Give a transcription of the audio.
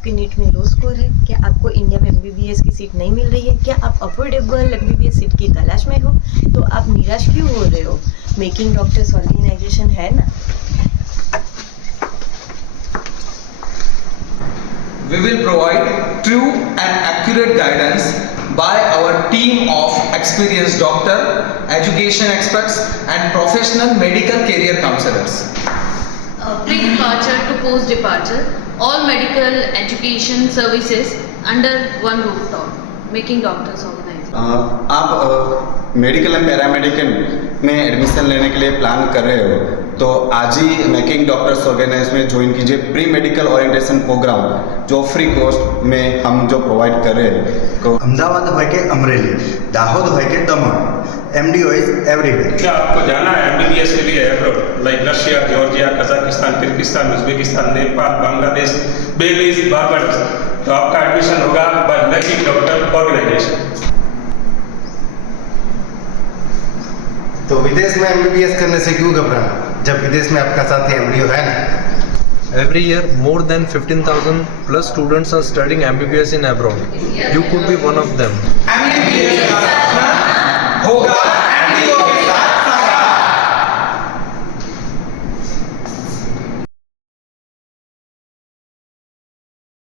आपके नीट में लो स्कोर है क्या आपको इंडिया में एमबीबीएस की सीट नहीं मिल रही है क्या आप अफोर्डेबल एमबीबीएस सीट की तलाश में हो तो आप निराश क्यों हो रहे हो मेकिंग डॉक्टर्स ऑर्गेनाइजेशन है ना We will provide true and accurate guidance by our team of experienced doctor, education experts and professional medical career counselors. Uh, pre-departure to post-departure, all medical education services under one rooftop, making doctors organized. आप medical and paramedical में admission लेने के लिए plan कर रहे हो तो आज ही मेकिंग डॉक्टर्स ऑर्गेनाइज में ज्वाइन कीजिए प्री मेडिकल ओरिएंटेशन प्रोग्राम जो फ्री कॉस्ट में हम जो प्रोवाइड कर रहे हैं तो અમદાવાદ હોય કે અમરેલી દાહોદ હોય કે દમણ એમડી હોય એવરીવેર क्या आपको जाना है एमबीबीएस के लिए abroad like Russia Georgia Kazakhstan Kyrgyzstan Uzbekistan Nepal Bangladesh Belize Barbados तो आपका एडमिशन होगा बाय मेकिंग डॉक्टर ऑर्गेनाइजेशन तो विदेश में एमबीबीएस करने से क्यों घबराना जब विदेश में आपका साथी एमडी है ना Every year, more than 15,000 plus students are studying MBBS in abroad. You could be one of them.